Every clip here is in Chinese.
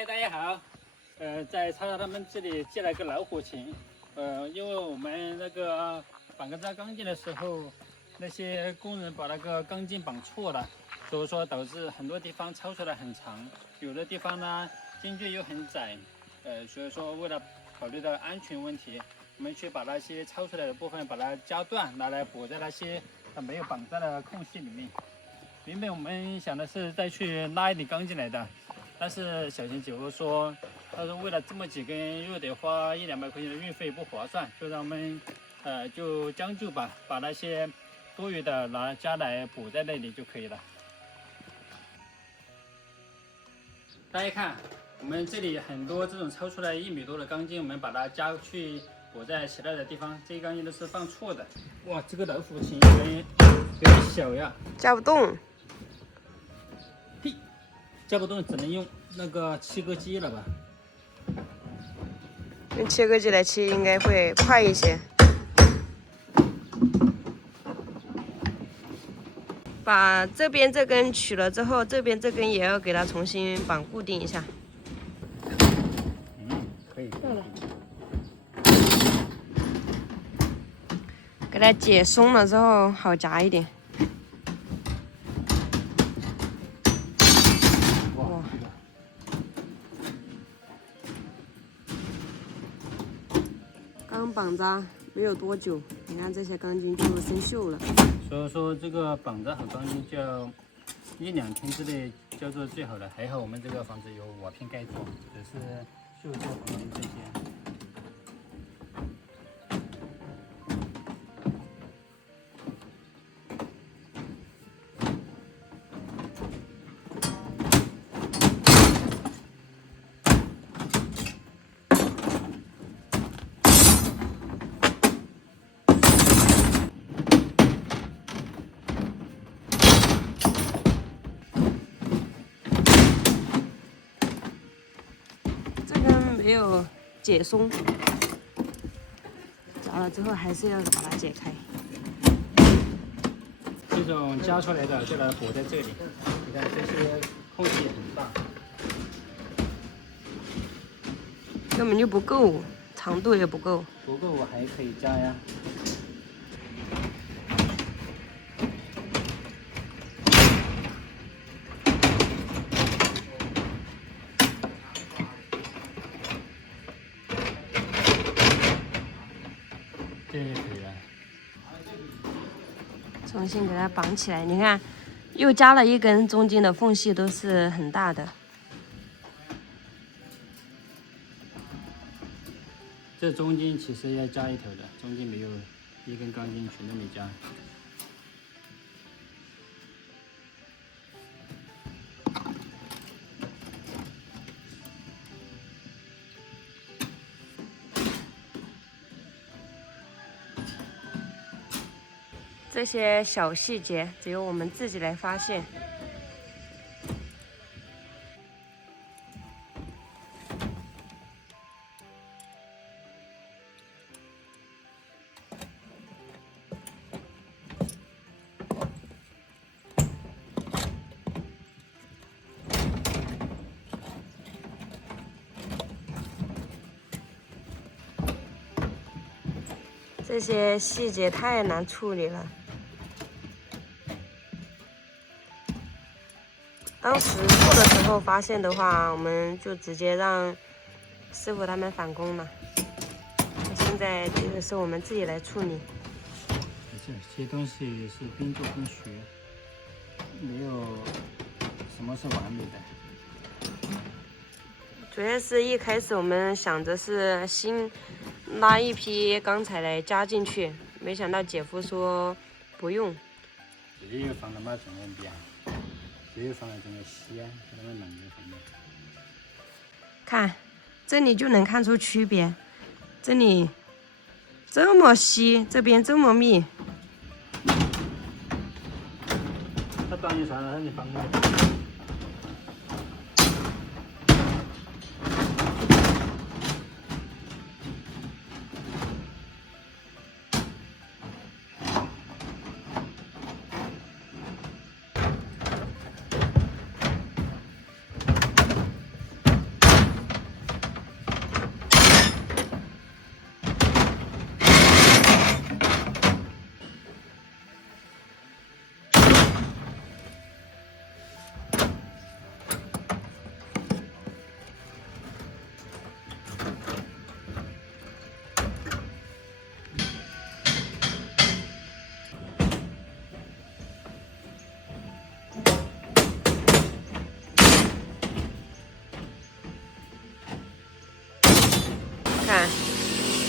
嗨，大家好。在超超他们这里借了个老虎钳。因为我们那个绑个扎钢筋的时候，那些工人把那个钢筋绑错了，所以说导致很多地方超出来很长，有的地方呢间距又很窄。所以说为了考虑到安全问题，我们去把那些超出来的部分把它夹断，拿来补在那些没有绑扎的空隙里面。原本我们想的是再去拉一点钢筋来的，但是小贤姐夫说，他说为了这么几根又得花100-200块钱的运费不划算，就让我们就将就吧，把那些多余的加来补在那里就可以了。大家看，我们这里很多这种超出来1米多的钢筋，我们把它加去补在其他的地方，这些钢筋都是放错的。哇，这个老虎钳有点小呀，夹不动。嘿，夹不动，只能用那个切割机了吧？用切割机来切应该会快一些。把这边这根取了之后，这边这根也要给它重新绑固定一下。可以。到了。给它解松了之后好夹一点。哇！刚绑扎没有多久，你看这些钢筋就生锈了。所以说这个绑扎好钢筋就要1-2天之内叫做最好的。还好我们这个房子有瓦片盖住，只是锈掉旁边这些。没有解松，夹了之后还是要把它解开。这种夹出来的就来补在这里，你看这些空隙很大，根本就不够，长度也不够。不够我还可以加呀。这就可以了。重新给它绑起来，你看，又加了一根，中间的缝隙都是很大的。这中间其实要加一条的，中间没有一根钢筋，全都没加。这些小细节只有我们自己来发现。这些细节太难处理了。当时做的时候发现的话，我们就直接让师傅他们返工了。现在这个是我们自己来处理。这些东西是边做边学，没有什么是完美的。主要是一开始我们想着是新拉一批钢材来加进去，没想到姐夫说不用。这个放了嘛中间边，这个放了中间西啊，他们弄的放的。看，这里就能看出区别，这里这么稀，这边这么密。它短一算了，你放了。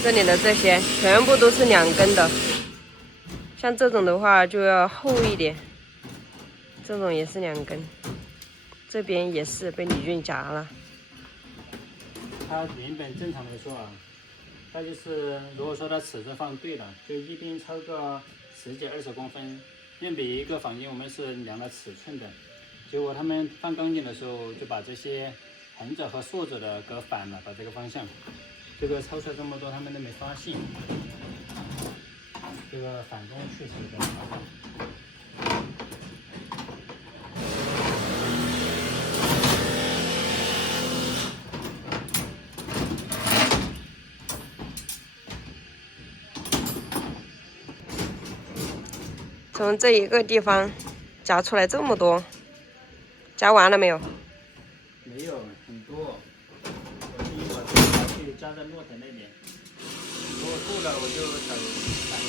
这里的这些全部都是2根的，像这种的话就要厚一点，这种也是2根，这边也是被李俊夹了。它原本正常来说啊，它就是如果说它尺寸放对了，就一边超个10几20公分，因为每一个房间我们是量了尺寸的，结果他们放钢筋的时候就把这些横着和竖着的搞反了，把这个方向，这个超出来这么多他们都没发现，这个返工确实有点麻烦。从这一个地方夹出来这么多，夹完了没有？没有很多，我建议把这个拿去加在骆驼那边，如果够了我就找反应。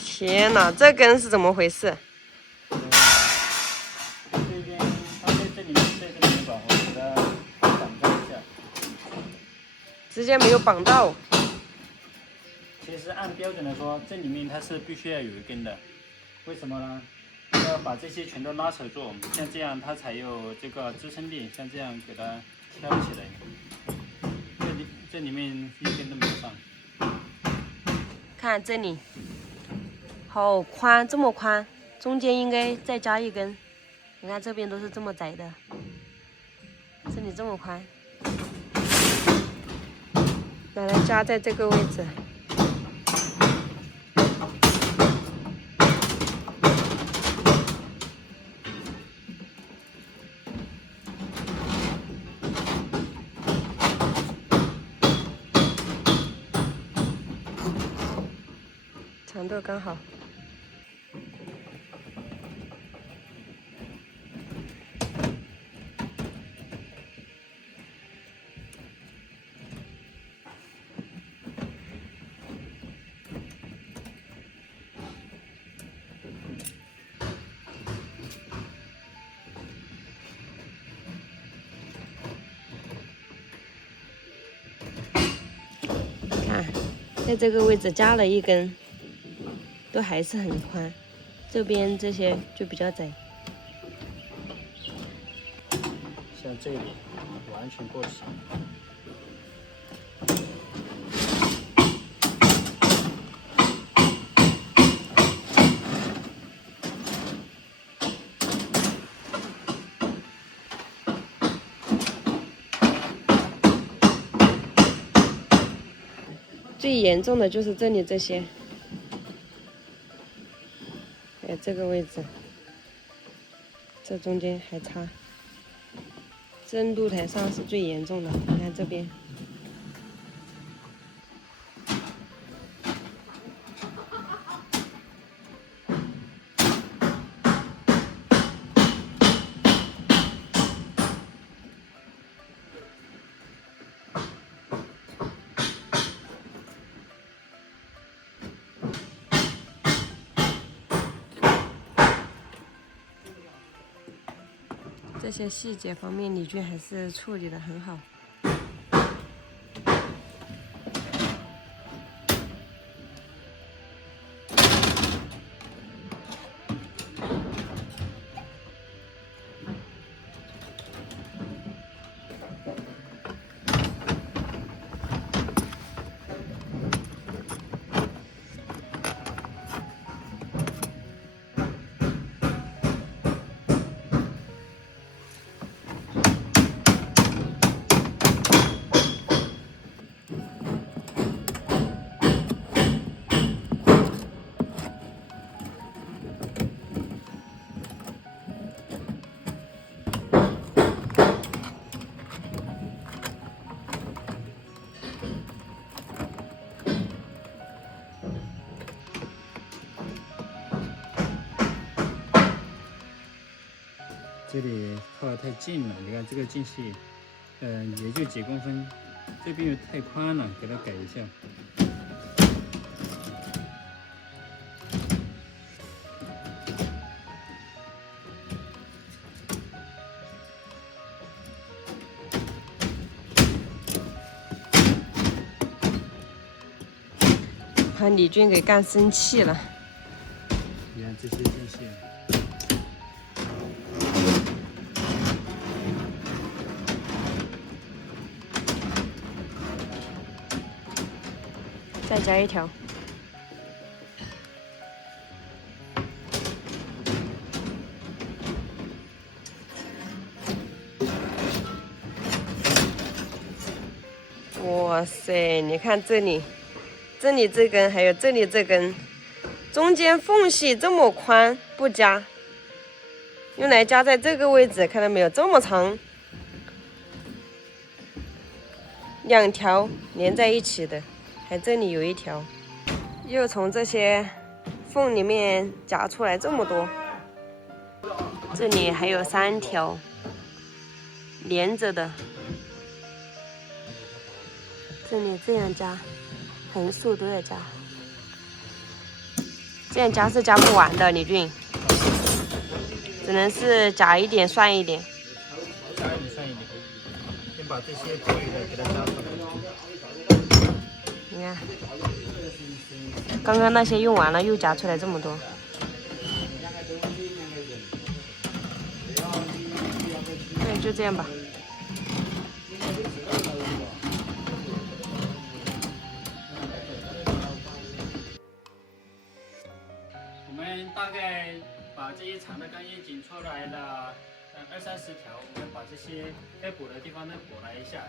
天哪，这根是怎么回事？这边它在这里面在这个地方，我给它绑扎一下。直接没有绑到。其实按标准来说，这里面它是必须要有一根的，为什么呢？要把这些全都拉扯住，像这样它才有这个支撑力，像这样给它挑起来。这里面一根都没有上。看这里，好宽，这么宽，中间应该再加一根。你看这边都是这么窄的，这里这么宽，拿来加在这个位置。长度刚好。看，在这个位置加了一根。都还是很宽，这边这些就比较窄。像这里完全不行。最严重的就是这里这些。还有这个位置，这中间还差。真露台上是最严重的，你看这边。这些细节方面，李俊还是处理得很好。这里靠得太近了，你看这个间隙，也就几公分，这边又太宽了，给它改一下。把李俊给干生气了。你看这些针线。再加一条。哇塞，你看这里，这里这根还有这里这根，中间缝隙这么宽，不加，用来加在这个位置，看到没有？这么长，2条连在一起的，还这里有一条，又从这些缝里面夹出来这么多，这里还有3条连着的。这里这样加，横竖都要加，这样加是加不完的，李俊，只能是加一点算一点。加一点算一点，先把这些多余的给它加出来。你看，刚刚那些用完了，又加出来这么多。对，就这样吧。我们大概把这些长的钢筋紧出来了，20-30条，我们把这些该补的地方都补了一下。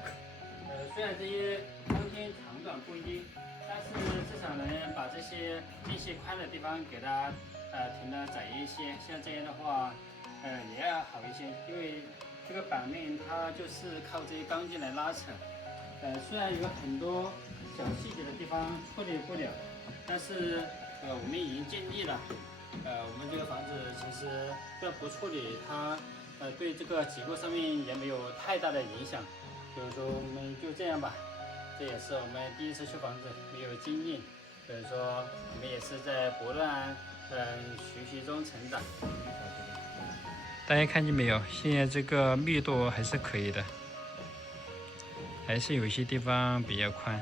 虽然这些钢筋长短不一，但是至少能把这些间隙宽的地方给它停的窄一些。像这样的话，也要好一些，因为这个板面它就是靠这些钢筋来拉扯。虽然有很多小细节的地方处理不了，但是我们已经尽力了。我们这个房子其实要不处理它，对这个结构上面也没有太大的影响。所以说我们就这样吧，这也是我们第一次修房子，没有经验，所以说我们也是在不断学习中成长。大家看见没有？现在这个密度还是可以的，还是有一些地方比较宽。